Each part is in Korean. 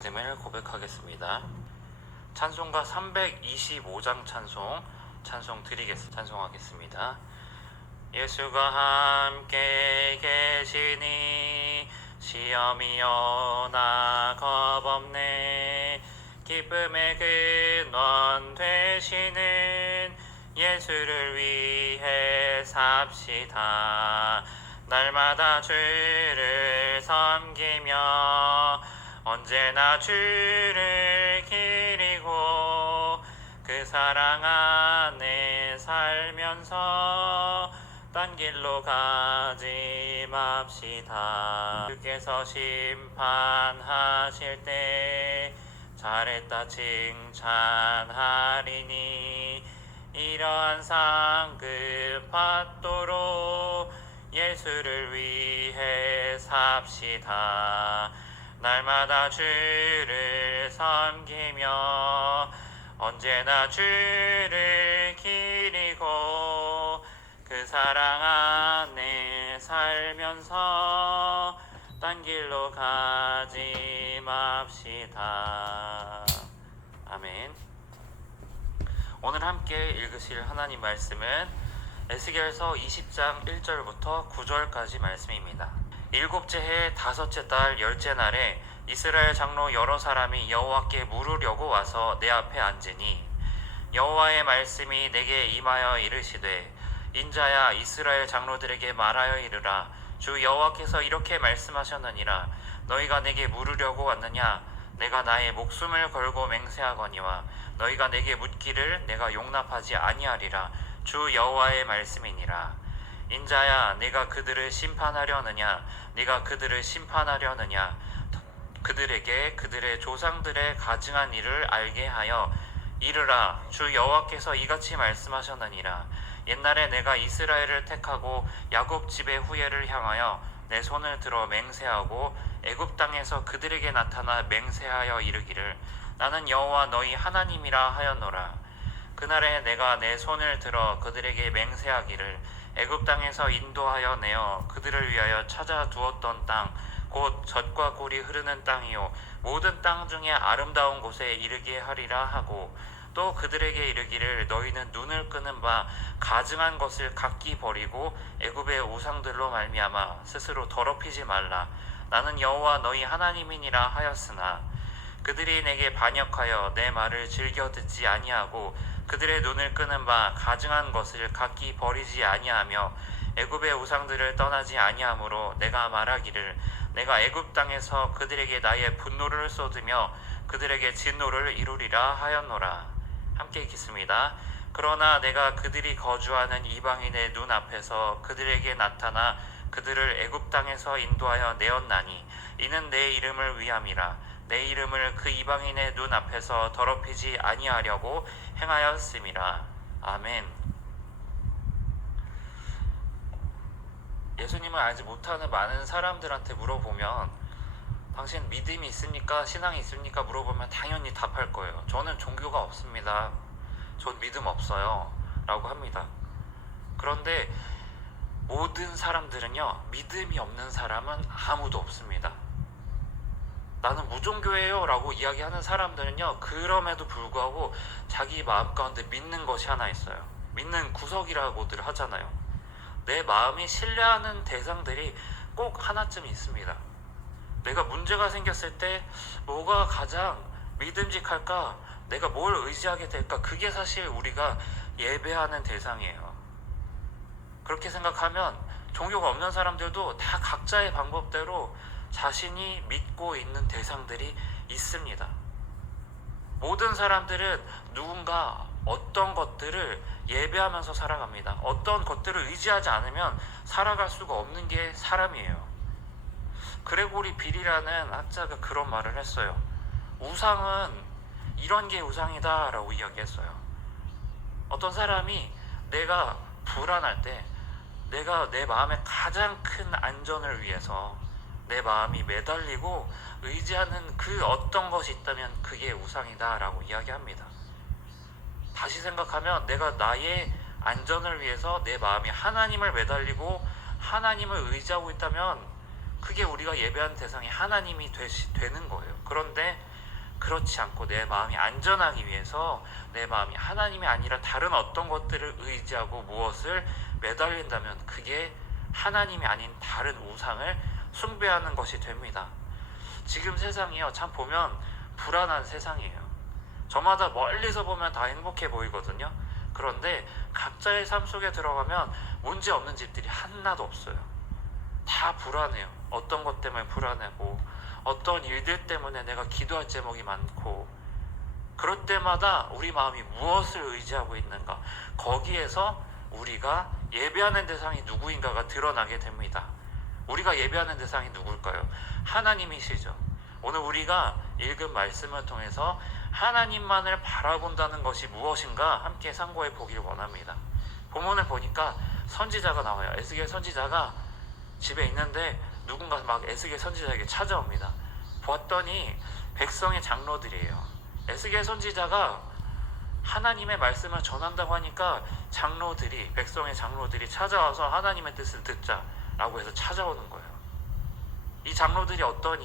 말씀을 고백하겠습니다. 찬송가 325장 찬송 찬송하겠습니다. 예수가 함께 계시니 시험이 오나 겁없네. 기쁨의 근원 되시는 예수를 위해 삽시다. 날마다 주를 섬기며 언제나 주를 기리고 그 사랑 안에 살면서 딴 길로 가지 맙시다. 주께서 심판하실 때 잘했다 칭찬하리니 이러한 상급 받도록 예수를 위해 삽시다. 날마다 주를 섬기며 언제나 주를 기리고 그 사랑 안에 살면서 딴 길로 가지 맙시다. 아멘. 오늘 함께 읽으실 하나님 말씀은 에스겔서 20장 1절부터 9절까지 말씀입니다. 일곱째 해 다섯째 달 열째 날에 이스라엘 장로 여러 사람이 여호와께 물으려고 와서 내 앞에 앉으니 여호와의 말씀이 내게 임하여 이르시되 인자야 이스라엘 장로들에게 말하여 이르라. 주 여호와께서 이렇게 말씀하셨느니라. 너희가 내게 물으려고 왔느냐? 내가 나의 목숨을 걸고 맹세하거니와 너희가 내게 묻기를 내가 용납하지 아니하리라. 주 여호와의 말씀이니라. 인자야 내가 그들을 심판하려느냐? 네가 그들을 심판하려느냐? 그들에게 그들의 조상들의 가증한 일을 알게 하여 이르라. 주 여호와께서 이같이 말씀하셨느니라. 옛날에 내가 이스라엘을 택하고 야곱 집의 후예를 향하여 내 손을 들어 맹세하고 애굽 땅에서 그들에게 나타나 맹세하여 이르기를 나는 여호와 너희 하나님이라 하였노라. 그날에 내가 내 손을 들어 그들에게 맹세하기를 애굽 땅에서 인도하여 내어 그들을 위하여 찾아 두었던 땅 곧 젖과 꿀이 흐르는 땅이요 모든 땅 중에 아름다운 곳에 이르게 하리라 하고 또 그들에게 이르기를 너희는 눈을 끄는 바 가증한 것을 각기 버리고 애굽의 우상들로 말미암아 스스로 더럽히지 말라. 나는 여호와 너희 하나님이니라 하였으나 그들이 내게 반역하여 내 말을 즐겨 듣지 아니하고 그들의 눈을 끄는 바 가증한 것을 각기 버리지 아니하며 애굽의 우상들을 떠나지 아니하므로 내가 말하기를 내가 애굽 땅에서 그들에게 나의 분노를 쏟으며 그들에게 진노를 이루리라 하였노라. 함께 읽겠습니다. 그러나 내가 그들이 거주하는 이방인의 눈 앞에서 그들에게 나타나 그들을 애굽 땅에서 인도하여 내었나니 이는 내 이름을 위함이라. 내 이름을 그 이방인의 눈 앞에서 더럽히지 아니하려고 행하였음이라. 아멘. 예수님을 알지 못하는 많은 사람들한테 물어보면 당신 믿음이 있습니까? 신앙이 있습니까? 물어보면 당연히 답할 거예요. 저는 종교가 없습니다. 전 믿음 없어요. 라고 합니다. 그런데 모든 사람들은요, 믿음이 없는 사람은 아무도 없습니다. 나는 무종교예요 라고 이야기하는 사람들은요, 그럼에도 불구하고 자기 마음 가운데 믿는 것이 하나 있어요. 믿는 구석이라고들 하잖아요. 내 마음이 신뢰하는 대상들이 꼭 하나쯤 있습니다. 내가 문제가 생겼을 때 뭐가 가장 믿음직할까? 내가 뭘 의지하게 될까? 그게 사실 우리가 예배하는 대상이에요. 그렇게 생각하면 종교가 없는 사람들도 다 각자의 방법대로 자신이 믿고 있는 대상들이 있습니다. 모든 사람들은 누군가 어떤 것들을 예배하면서 살아갑니다. 어떤 것들을 의지하지 않으면 살아갈 수가 없는 게 사람이에요. 그레고리 빌이라는 학자가 그런 말을 했어요. 우상은 이런 게 우상이다 라고 이야기했어요. 어떤 사람이 내가 불안할 때 내가 내 마음의 가장 큰 안전을 위해서 내 마음이 매달리고 의지하는 그 어떤 것이 있다면 그게 우상이다 라고 이야기합니다. 다시 생각하면 내가 나의 안전을 위해서 내 마음이 하나님을 매달리고 하나님을 의지하고 있다면 그게 우리가 예배하는 대상이 하나님이 되는 거예요. 그런데 그렇지 않고 내 마음이 안전하기 위해서 내 마음이 하나님이 아니라 다른 어떤 것들을 의지하고 무엇을 매달린다면 그게 하나님이 아닌 다른 우상을 숭배하는 것이 됩니다. 지금 세상이요, 참 보면 불안한 세상이에요. 저마다 멀리서 보면 다 행복해 보이거든요. 그런데 각자의 삶 속에 들어가면 문제 없는 집들이 하나도 없어요. 다 불안해요. 어떤 것 때문에 불안하고 어떤 일들 때문에 내가 기도할 제목이 많고, 그럴 때마다 우리 마음이 무엇을 의지하고 있는가, 거기에서 우리가 예배하는 대상이 누구인가가 드러나게 됩니다. 우리가 예배하는 대상이 누굴까요? 하나님이시죠. 오늘 우리가 읽은 말씀을 통해서 하나님만을 바라본다는 것이 무엇인가 함께 상고해 보길 원합니다. 본문을 보니까 선지자가 나와요. 에스겔 선지자가 집에 있는데 누군가 막 에스겔 선지자에게 찾아옵니다. 보았더니 백성의 장로들이에요. 에스겔 선지자가 하나님의 말씀을 전한다고 하니까 장로들이, 백성의 장로들이 찾아와서 하나님의 뜻을 듣자라고 해서 찾아오는 거예요. 이 장로들이 어떤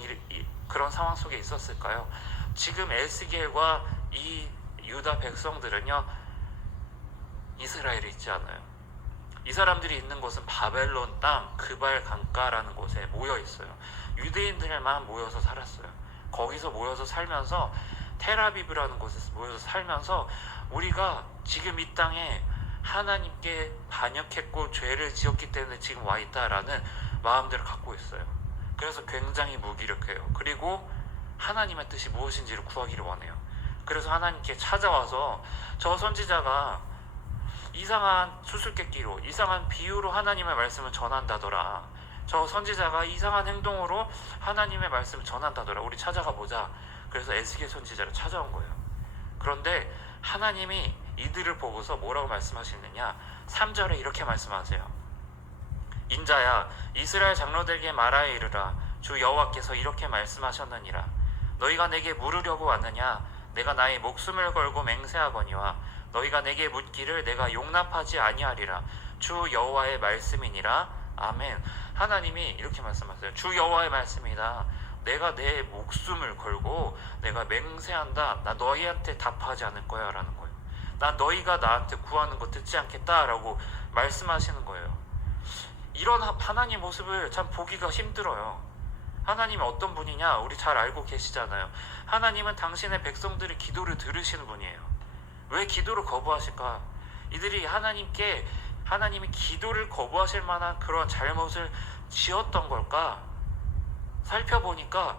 그런 상황 속에 있었을까요? 지금 에스겔과 이 유다 백성들은요, 이스라엘에 있지 않아요. 이 사람들이 있는 곳은 바벨론 땅 그발 강가라는 곳에 모여 있어요. 유대인들만 모여서 살았어요. 거기서 모여서 살면서 텔아비브라는 곳에서 모여서 살면서 우리가 지금 이 땅에 하나님께 반역했고 죄를 지었기 때문에 지금 와 있다라는 마음들을 갖고 있어요. 그래서 굉장히 무기력해요. 그리고 하나님의 뜻이 무엇인지를 구하기를 원해요. 그래서 하나님께 찾아와서 저 선지자가 이상한 수수께끼로, 이상한 비유로 하나님의 말씀을 전한다더라. 저 선지자가 이상한 행동으로 하나님의 말씀을 전한다더라. 우리 찾아가 보자. 그래서 에스겔 선지자를 찾아온 거예요. 그런데 하나님이 이들을 보고서 뭐라고 말씀하시느냐, 3절에 이렇게 말씀하세요. 인자야, 이스라엘 장로들에게 말하여 이르라. 주 여호와께서 이렇게 말씀하셨느니라. 너희가 내게 물으려고 왔느냐? 내가 나의 목숨을 걸고 맹세하거니와 너희가 내게 묻기를 내가 용납하지 아니하리라. 주 여호와의 말씀이니라. 아멘. 하나님이 이렇게 말씀하세요. 주 여호와의 말씀이다. 내가 내 목숨을 걸고 내가 맹세한다. 나 너희한테 답하지 않을 거야 라는 거예요. 나 너희가 나한테 구하는 거 듣지 않겠다 라고 말씀하시는 거예요. 이런 하나님 모습을 참 보기가 힘들어요. 하나님이 어떤 분이냐 우리 잘 알고 계시잖아요. 하나님은 당신의 백성들의 기도를 들으시는 분이에요. 왜 기도를 거부하실까? 이들이 하나님이 기도를 거부하실 만한 그런 잘못을 지었던 걸까? 살펴보니까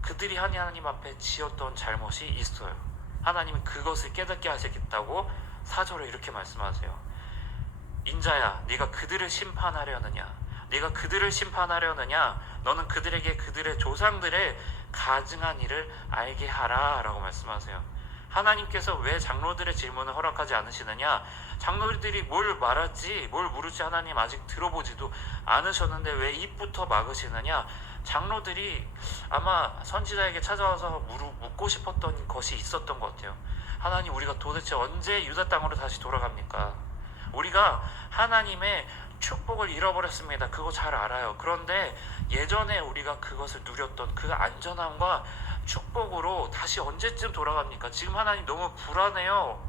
그들이 하나님 앞에 지었던 잘못이 있어요. 하나님은 그것을 깨닫게 하시겠다고 4절에 이렇게 말씀하세요. 인자야, 네가 그들을 심판하려느냐? 네가 그들을 심판하려느냐? 너는 그들에게 그들의 조상들의 가증한 일을 알게 하라 라고 말씀하세요. 하나님께서 왜 장로들의 질문을 허락하지 않으시느냐? 장로들이 뭘 말할지 뭘 물을지 하나님 아직 들어보지도 않으셨는데 왜 입부터 막으시느냐? 장로들이 아마 선지자에게 찾아와서 묻고 싶었던 것이 있었던 것 같아요. 하나님, 우리가 도대체 언제 유다 땅으로 다시 돌아갑니까? 우리가 하나님의 축복을 잃어버렸습니다. 그거 잘 알아요. 그런데 예전에 우리가 그것을 누렸던 그 안전함과 축복으로 다시 언제쯤 돌아갑니까? 지금 하나님 너무 불안해요.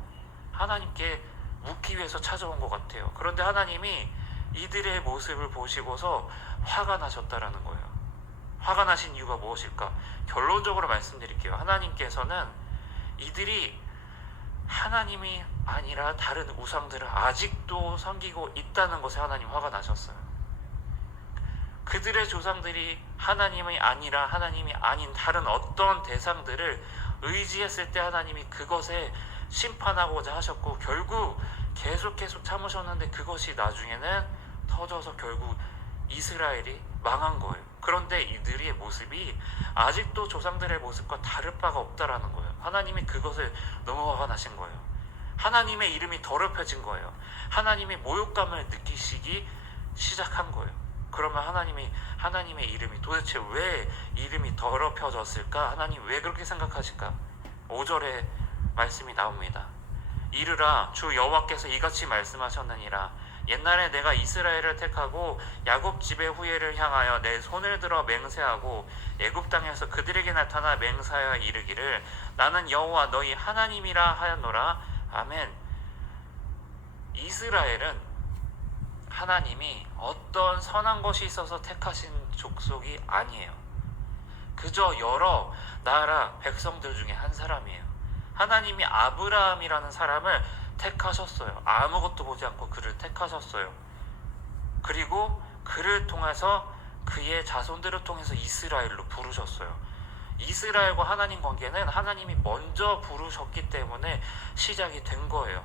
하나님께 묻기 위해서 찾아온 것 같아요. 그런데 하나님이 이들의 모습을 보시고서 화가 나셨다라는 거예요. 화가 나신 이유가 무엇일까? 결론적으로 말씀드릴게요. 하나님께서는 이들이 하나님이 아니라 다른 우상들을 아직도 섬기고 있다는 것에 하나님 화가 나셨어요. 그들의 조상들이 하나님이 아니라 하나님이 아닌 다른 어떤 대상들을 의지했을 때 하나님이 그것에 심판하고자 하셨고, 결국 계속 참으셨는데 그것이 나중에는 터져서 결국 이스라엘이 망한 거예요. 그런데 이들의 모습이 아직도 조상들의 모습과 다를 바가 없다라는 거예요. 하나님이 그것을 너무 화가 나신 거예요. 하나님의 이름이 더럽혀진 거예요. 하나님이 모욕감을 느끼시기 시작한 거예요. 그러면 하나님의 이름이 도대체 왜 이름이 더럽혀졌을까? 하나님 왜 그렇게 생각하실까? 5절에 말씀이 나옵니다. 이르라, 주 여호와께서 이같이 말씀하셨느니라. 옛날에 내가 이스라엘을 택하고 야곱 집의 후예를 향하여 내 손을 들어 맹세하고 애굽 땅에서 그들에게 나타나 맹세하여 이르기를 나는 여호와 너희 하나님이라 하였노라. 아멘. 이스라엘은 하나님이 어떤 선한 것이 있어서 택하신 족속이 아니에요. 그저 여러 나라 백성들 중에 한 사람이에요. 하나님이 아브라함이라는 사람을 택하셨어요. 아무것도 보지 않고 그를 택하셨어요. 그리고 그를 통해서 그의 자손들을 통해서 이스라엘로 부르셨어요. 이스라엘과 하나님 관계는 하나님이 먼저 부르셨기 때문에 시작이 된 거예요.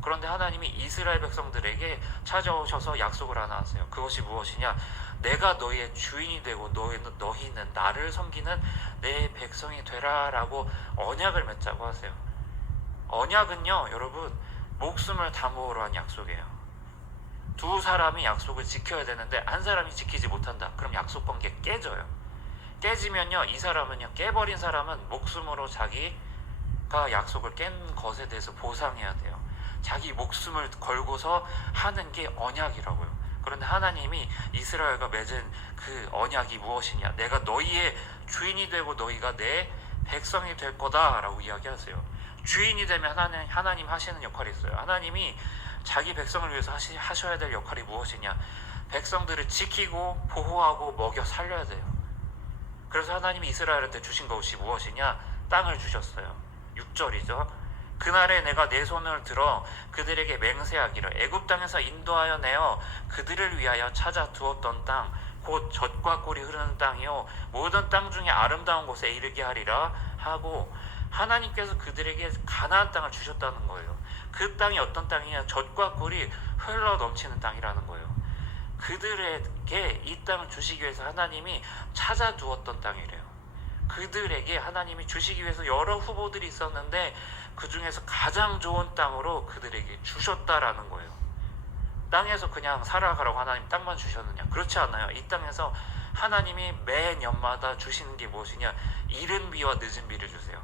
그런데 하나님이 이스라엘 백성들에게 찾아오셔서 약속을 하나 하세요. 그것이 무엇이냐? 내가 너희의 주인이 되고 너희는 나를 섬기는 내 백성이 되라 라고 언약을 맺자고 하세요. 언약은요, 여러분, 목숨을 담보로 한 약속이에요. 두 사람이 약속을 지켜야 되는데 한 사람이 지키지 못한다. 그럼 약속 관계 깨져요. 깨지면요, 이 사람은요, 깨버린 사람은 목숨으로 자기가 약속을 깬 것에 대해서 보상해야 돼요. 자기 목숨을 걸고서 하는 게 언약이라고요. 그런데 하나님이 이스라엘과 맺은 그 언약이 무엇이냐? 내가 너희의 주인이 되고 너희가 내 백성이 될 거다라고 이야기하세요. 주인이 되면 하나님 하시는 역할이 있어요. 하나님이 자기 백성을 위해서 하셔야 될 역할이 무엇이냐? 백성들을 지키고 보호하고 먹여 살려야 돼요. 그래서 하나님이 이스라엘한테 주신 것이 무엇이냐? 땅을 주셨어요. 6절이죠. 그날에 내가 내 손을 들어 그들에게 맹세하기를 애굽 땅에서 인도하여 내어 그들을 위하여 찾아 두었던 땅 곧 젖과 꿀이 흐르는 땅이요 모든 땅 중에 아름다운 곳에 이르게 하리라 하고 하나님께서 그들에게 가나안 땅을 주셨다는 거예요. 그 땅이 어떤 땅이냐? 젖과 꿀이 흘러 넘치는 땅이라는 거예요. 그들에게 이 땅을 주시기 위해서 하나님이 찾아 두었던 땅이래요. 그들에게 하나님이 주시기 위해서 여러 후보들이 있었는데 그 중에서 가장 좋은 땅으로 그들에게 주셨다라는 거예요. 땅에서 그냥 살아가라고 하나님 땅만 주셨느냐? 그렇지 않아요. 이 땅에서 하나님이 매년마다 주시는 게 무엇이냐? 이른 비와 늦은 비를 주세요.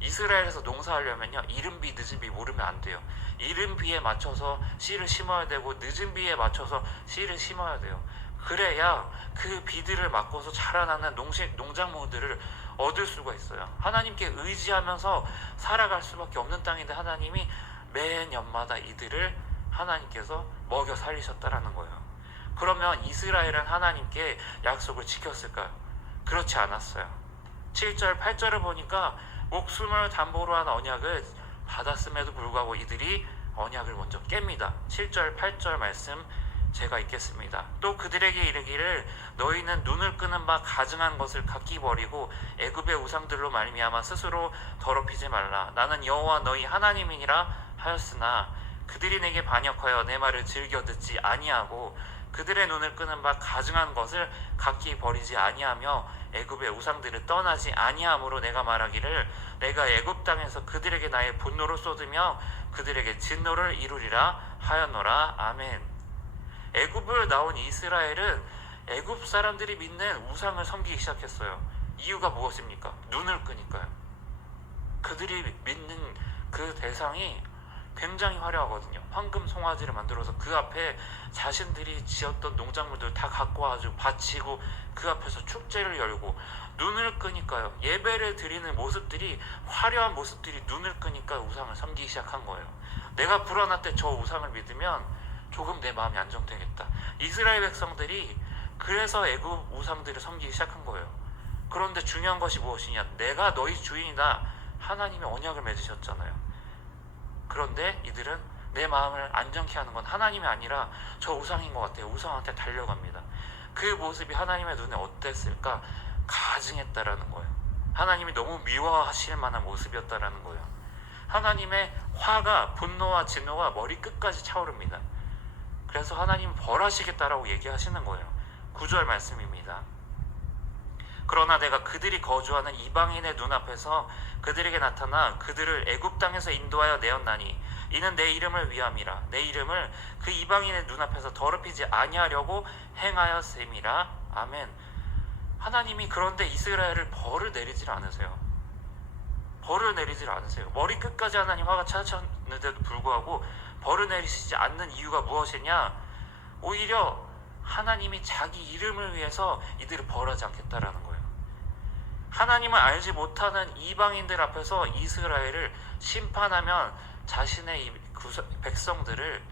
이스라엘에서 농사하려면요, 이른 비, 늦은 비 모르면 안 돼요. 이른 비에 맞춰서 씨를 심어야 되고 늦은 비에 맞춰서 씨를 심어야 돼요. 그래야 그 비들을 맞고서 자라나는 농작물들을 얻을 수가 있어요. 하나님께 의지하면서 살아갈 수밖에 없는 땅인데 하나님이 매년마다 이들을 하나님께서 먹여 살리셨다라는 거예요. 그러면 이스라엘은 하나님께 약속을 지켰을까요? 그렇지 않았어요. 7절, 8절을 보니까 목숨을 담보로 한 언약을 받았음에도 불구하고 이들이 언약을 먼저 깹니다. 7절, 8절 말씀 제가 읽겠습니다. 또 그들에게 이르기를 너희는 눈을 끄는 바 가증한 것을 각기 버리고 애굽의 우상들로 말미암아 스스로 더럽히지 말라. 나는 여호와 너희 하나님이니라 하였으나 그들이 내게 반역하여 내 말을 즐겨 듣지 아니하고 그들의 눈을 끄는 바 가증한 것을 각기 버리지 아니하며 애굽의 우상들을 떠나지 아니함으로 내가 말하기를 내가 애굽 땅에서 그들에게 나의 분노를 쏟으며 그들에게 진노를 이루리라 하였노라. 아멘. 애굽을 나온 이스라엘은 애굽 사람들이 믿는 우상을 섬기기 시작했어요. 이유가 무엇입니까? 눈을 끄니까요. 그들이 믿는 그 대상이 굉장히 화려하거든요. 황금 송아지를 만들어서 그 앞에 자신들이 지었던 농작물들 다 갖고 와가지고 바치고 그 앞에서 축제를 열고 눈을 끄니까요. 예배를 드리는 모습들이 화려한 모습들이 눈을 끄니까 우상을 섬기기 시작한 거예요. 내가 불안할 때 저 우상을 믿으면 조금 내 마음이 안정되겠다. 이스라엘 백성들이 그래서 애굽 우상들을 섬기기 시작한 거예요. 그런데 중요한 것이 무엇이냐? 내가 너희 주인이다. 하나님의 언약을 맺으셨잖아요. 그런데 이들은 내 마음을 안정케 하는 건 하나님이 아니라 저 우상인 것 같아요. 우상한테 달려갑니다. 그 모습이 하나님의 눈에 어땠을까? 가증했다라는 거예요. 하나님이 너무 미워하실 만한 모습이었다라는 거예요. 하나님의 화가, 분노와 진노가 머리 끝까지 차오릅니다. 그래서 하나님은 벌하시겠다라고 얘기하시는 거예요. 9절 말씀입니다. 그러나 내가 그들이 거주하는 이방인의 눈앞에서 그들에게 나타나 그들을 애굽 땅에서 인도하여 내었나니 이는 내 이름을 위함이라. 내 이름을 그 이방인의 눈앞에서 더럽히지 아니하려고 행하였음이라. 아멘. 하나님이 그런데 이스라엘을 벌을 내리질 않으세요. 벌을 내리질 않으세요. 머리 끝까지 하나님 화가 찾아쳤는데도 불구하고 벌을 내리시지 않는 이유가 무엇이냐? 오히려 하나님이 자기 이름을 위해서 이들을 벌하지 않겠다라는 거예요. 하나님을 알지 못하는 이방인들 앞에서 이스라엘을 심판하면 자신의 백성들을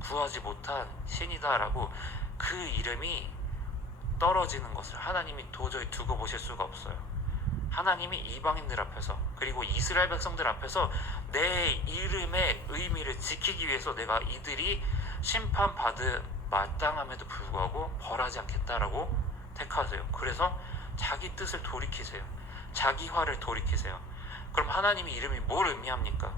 구하지 못한 신이다라고 그 이름이 떨어지는 것을 하나님이 도저히 두고 보실 수가 없어요. 하나님이 이방인들 앞에서 그리고 이스라엘 백성들 앞에서 내 이름의 의미를 지키기 위해서 내가 이들이 심판받을 마땅함에도 불구하고 벌하지 않겠다라고 택하세요. 그래서 자기 뜻을 돌이키세요. 자기 화를 돌이키세요. 그럼 하나님의 이름이 뭘 의미합니까?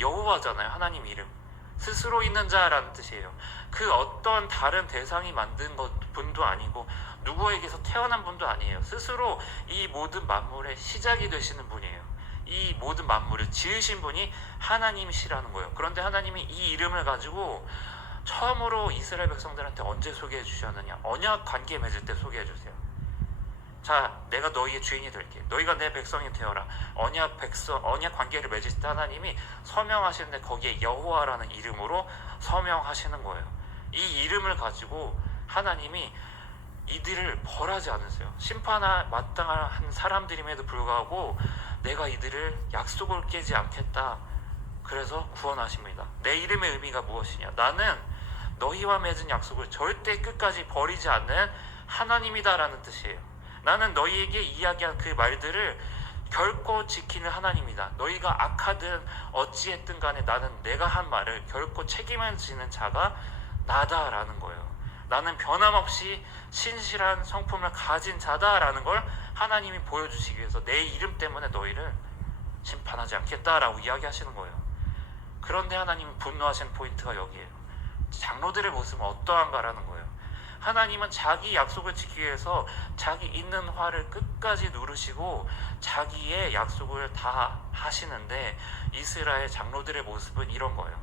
여호와잖아요. 하나님 이름. 스스로 있는 자라는 뜻이에요. 그 어떤 다른 대상이 만든 분도 아니고 누구에게서 태어난 분도 아니에요. 스스로 이 모든 만물의 시작이 되시는 분이에요. 이 모든 만물을 지으신 분이 하나님이시라는 거예요. 그런데 하나님이 이 이름을 가지고 처음으로 이스라엘 백성들한테 언제 소개해 주셨느냐? 언약 관계 맺을 때 소개해 주세요. 자, 내가 너희의 주인이 될게. 너희가 내 백성이 되어라. 언약 관계를 맺을 때 하나님이 서명하시는데 거기에 여호와라는 이름으로 서명하시는 거예요. 이 이름을 가지고 하나님이 이들을 벌하지 않으세요. 심판할 마땅한 사람들임에도 불구하고 내가 이들을 약속을 깨지 않겠다. 그래서 구원하십니다. 내 이름의 의미가 무엇이냐? 나는 너희와 맺은 약속을 절대 끝까지 버리지 않는 하나님이다라는 뜻이에요. 나는 너희에게 이야기한 그 말들을 결코 지키는 하나님이다. 너희가 악하든 어찌했든 간에 나는 내가 한 말을 결코 책임을 지는 자가 나다라는 거예요. 나는 변함없이 신실한 성품을 가진 자다라는 걸 하나님이 보여주시기 위해서 내 이름 때문에 너희를 심판하지 않겠다라고 이야기하시는 거예요. 그런데 하나님이 분노하시는 포인트가 여기에요. 장로들의 모습은 어떠한가라는 거예요. 하나님은 자기 약속을 지키기 위해서 자기 있는 화를 끝까지 누르시고 자기의 약속을 다 하시는데 이스라엘 장로들의 모습은 이런 거예요.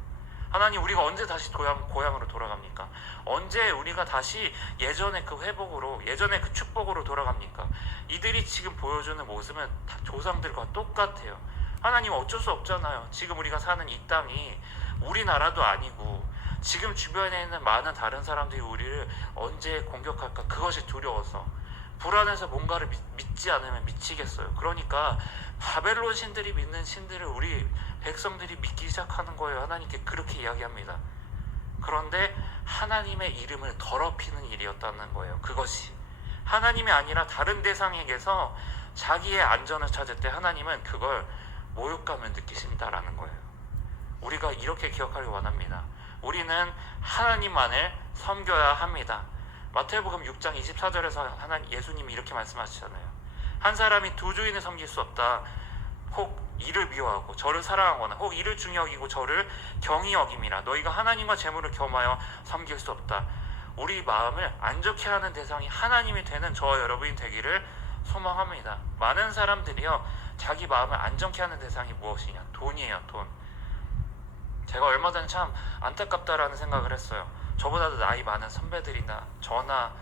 하나님, 우리가 언제 다시 고향으로 돌아갑니까? 언제 우리가 다시 예전의 그 회복으로, 예전의 그 축복으로 돌아갑니까? 이들이 지금 보여주는 모습은 다 조상들과 똑같아요. 하나님, 어쩔 수 없잖아요. 지금 우리가 사는 이 땅이 우리나라도 아니고 지금 주변에 있는 많은 다른 사람들이 우리를 언제 공격할까? 그것이 두려워서 불안해서 뭔가를 믿지 않으면 미치겠어요. 그러니까 바벨론 신들이 믿는 신들을 우리 백성들이 믿기 시작하는 거예요. 하나님께 그렇게 이야기합니다. 그런데 하나님의 이름을 더럽히는 일이었다는 거예요. 그것이 하나님이 아니라 다른 대상에게서 자기의 안전을 찾을 때 하나님은 그걸 모욕감을 느끼신다라는 거예요. 우리가 이렇게 기억하길 원합니다. 우리는 하나님만을 섬겨야 합니다. 마태복음 6장 24절에서 예수님이 이렇게 말씀하시잖아요. 한 사람이 두 주인을 섬길 수 없다. 혹 이를 미워하고 저를 사랑하거나 혹 이를 중히 여기고 저를 경히 여김이라. 너희가 하나님과 재물을 겸하여 섬길 수 없다. 우리 마음을 안 좋게 하는 대상이 하나님이 되는 저와 여러분이 되기를 소망합니다. 많은 사람들이요, 자기 마음을 안정케 하는 대상이 무엇이냐? 돈이에요. 돈. 제가 얼마 전에 참 안타깝다라는 생각을 했어요. 저보다도 나이 많은 선배들이나 저나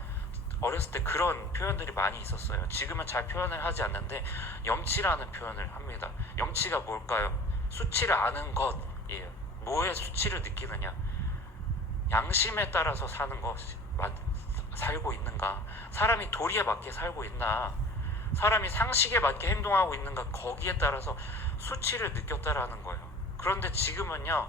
어렸을 때 그런 표현들이 많이 있었어요. 지금은 잘 표현을 하지 않는데 염치라는 표현을 합니다. 염치가 뭘까요? 수치를 아는 것이에요. 뭐에 수치를 느끼느냐? 양심에 따라서 사는 것이 살고 있는가? 사람이 도리에 맞게 살고 있나? 사람이 상식에 맞게 행동하고 있는가? 거기에 따라서 수치를 느꼈다라는 거예요. 그런데 지금은요,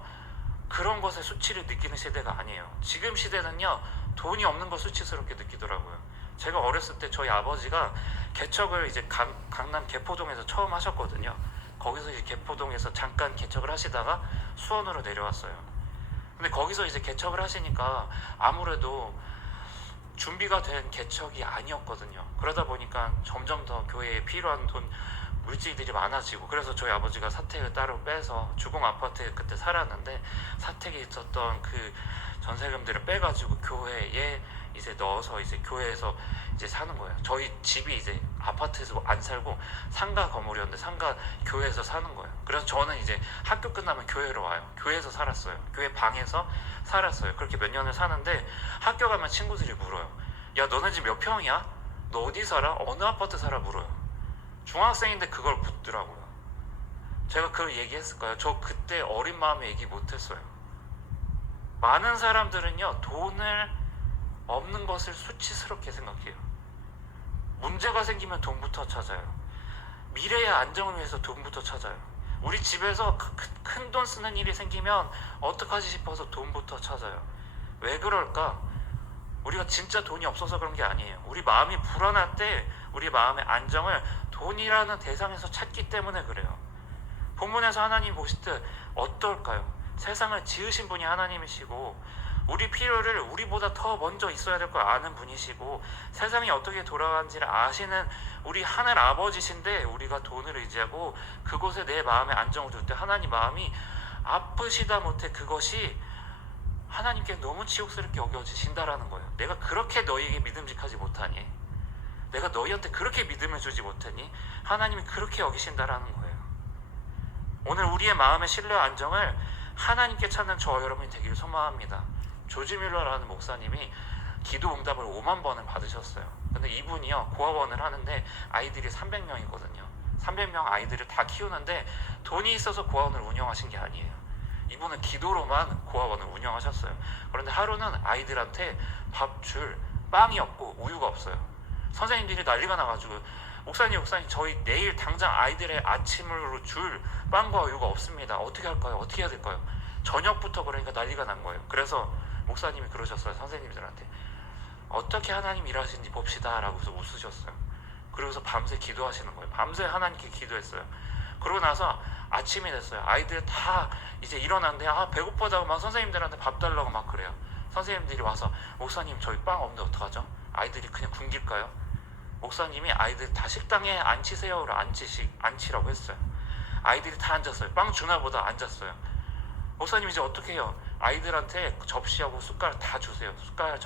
그런 것에 수치를 느끼는 시대가 아니에요. 지금 시대는요, 돈이 없는 걸 수치스럽게 느끼더라고요. 제가 어렸을 때 저희 아버지가 개척을 이제 강남 개포동에서 처음 하셨거든요. 거기서 이제 개포동에서 잠깐 개척을 하시다가 수원으로 내려왔어요. 근데 거기서 이제 개척을 하시니까 아무래도 준비가 된 개척이 아니었거든요. 그러다 보니까 점점 더 교회에 필요한 물질들이 많아지고, 그래서 저희 아버지가 사택을 따로 빼서 주공 아파트에 그때 살았는데 사택에 있었던 그 전세금들을 빼가지고 교회에 이제 넣어서 이제 교회에서 이제 사는 거예요. 저희 집이 이제 아파트에서 안 살고 상가 건물이었는데 상가 교회에서 사는 거예요. 그래서 저는 이제 학교 끝나면 교회로 와요. 교회에서 살았어요. 교회 방에서 살았어요. 그렇게 몇 년을 사는데 학교 가면 친구들이 물어요. 야, 너네 집 몇 평이야? 너 어디 살아? 어느 아파트 살아? 물어요. 중학생인데 그걸 묻더라고요. 제가 그걸 얘기했을까요? 저 그때 어린 마음에 얘기 못했어요. 많은 사람들은요, 돈을 없는 것을 수치스럽게 생각해요. 문제가 생기면 돈부터 찾아요. 미래의 안정을 위해서 돈부터 찾아요. 우리 집에서 큰 돈 쓰는 일이 생기면 어떡하지 싶어서 돈부터 찾아요. 왜 그럴까? 우리가 진짜 돈이 없어서 그런 게 아니에요. 우리 마음이 불안할 때 우리 마음의 안정을 돈이라는 대상에서 찾기 때문에 그래요. 본문에서 하나님 보실 때 어떨까요? 세상을 지으신 분이 하나님이시고 우리 필요를 우리보다 더 먼저 있어야 될 걸 아는 분이시고 세상이 어떻게 돌아가는지를 아시는 우리 하늘 아버지신데 우리가 돈을 의지하고 그곳에 내 마음의 안정을 둘 때 하나님 마음이 아프시다 못해 그것이 하나님께 너무 치욕스럽게 여겨지신다라는 거예요. 내가 그렇게 너희에게 믿음직하지 못하니, 내가 너희한테 그렇게 믿음을 주지 못하니 하나님이 그렇게 여기신다라는 거예요. 오늘 우리의 마음의 신뢰와 안정을 하나님께 찾는 저와 여러분이 되기를 소망합니다. 조지 뮬러라는 목사님이 기도 응답을 5만 번을 받으셨어요. 근데 이분이요 고아원을 하는데 아이들이 300명이거든요. 300명 아이들을 다 키우는데 돈이 있어서 고아원을 운영하신 게 아니에요. 이분은 기도로만 고아원을 운영하셨어요. 그런데 하루는 아이들한테 밥 줄 빵이 없고 우유가 없어요. 선생님들이 난리가 나가지고 목사님 저희 내일 당장 아이들의 아침으로 줄 빵과 우유가 없습니다. 어떻게 할까요? 어떻게 해야 될까요? 저녁부터 그러니까 난리가 난 거예요. 그래서 목사님이 그러셨어요. 선생님들한테 어떻게 하나님 일하시는지 봅시다 라고 해서 웃으셨어요. 그러고서 밤새 기도하시는 거예요. 밤새 하나님께 기도했어요. 그러고 나서 아침이 됐어요. 아이들 다 이제 일어났는데 배고프다고 막 선생님들한테 밥 달라고 막 그래요. 선생님들이 와서 목사님 저희 빵 없는데 어떡하죠? 아이들이 그냥 굶길까요? 목사님이 아이들 다 식당에 앉히세요를 앉히라고 했어요. 아이들이 다 앉았어요. 빵 주나 보다 앉았어요. 목사님 이제 어떻게 해요? 아이들한테 접시하고 숟가락 다 주세요. 숟가락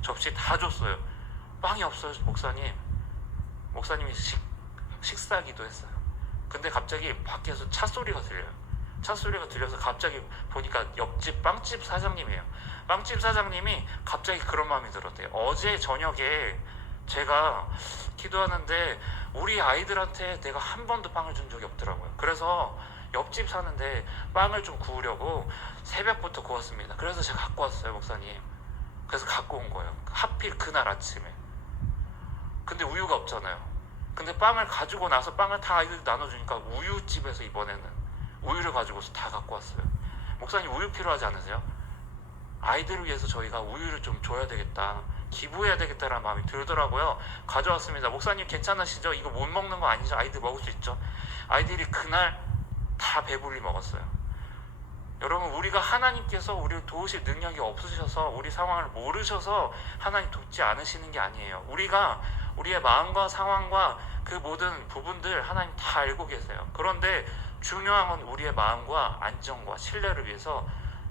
접시 다 줬어요. 빵이 없어요. 목사님이 식사기도 했어요. 근데 갑자기 밖에서 차 소리가 들려요. 차 소리가 들려서 갑자기 보니까 옆집 빵집 사장님이에요. 빵집 사장님이 갑자기 그런 마음이 들었대요. 어제 저녁에 제가 기도하는데 우리 아이들한테 내가 한 번도 빵을 준 적이 없더라고요. 그래서 옆집 사는데 빵을 좀 구우려고 새벽부터 구웠습니다. 그래서 제가 갖고 왔어요, 목사님. 그래서 갖고 온 거예요. 하필 그날 아침에. 근데 우유가 없잖아요. 근데 빵을 가지고 나서 빵을 다 아이들 나눠주니까 우유집에서 이번에는 우유를 가지고서 다 갖고 왔어요. 목사님 우유 필요하지 않으세요? 아이들을 위해서 저희가 우유를 좀 줘야 되겠다, 기부해야 되겠다라는 마음이 들더라고요. 가져왔습니다. 목사님 괜찮으시죠? 이거 못 먹는 거 아니죠? 아이들 먹을 수 있죠? 아이들이 그날 다 배불리 먹었어요. 여러분 우리가 하나님께서 우리를 도우실 능력이 없으셔서 우리 상황을 모르셔서 하나님 돕지 않으시는 게 아니에요. 우리가 우리의 마음과 상황과 그 모든 부분들 하나님 다 알고 계세요. 그런데 중요한 건 우리의 마음과 안정과 신뢰를 위해서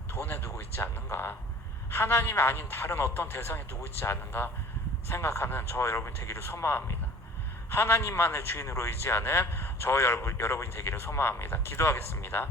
돈에 두고 있지 않는가, 하나님이 아닌 다른 어떤 대상에 두고 있지 않는가 생각하는 저와 여러분이 되기를 소망합니다. 하나님만의 주인으로 의지하는 저와 여러분이 되기를 소망합니다. 기도하겠습니다.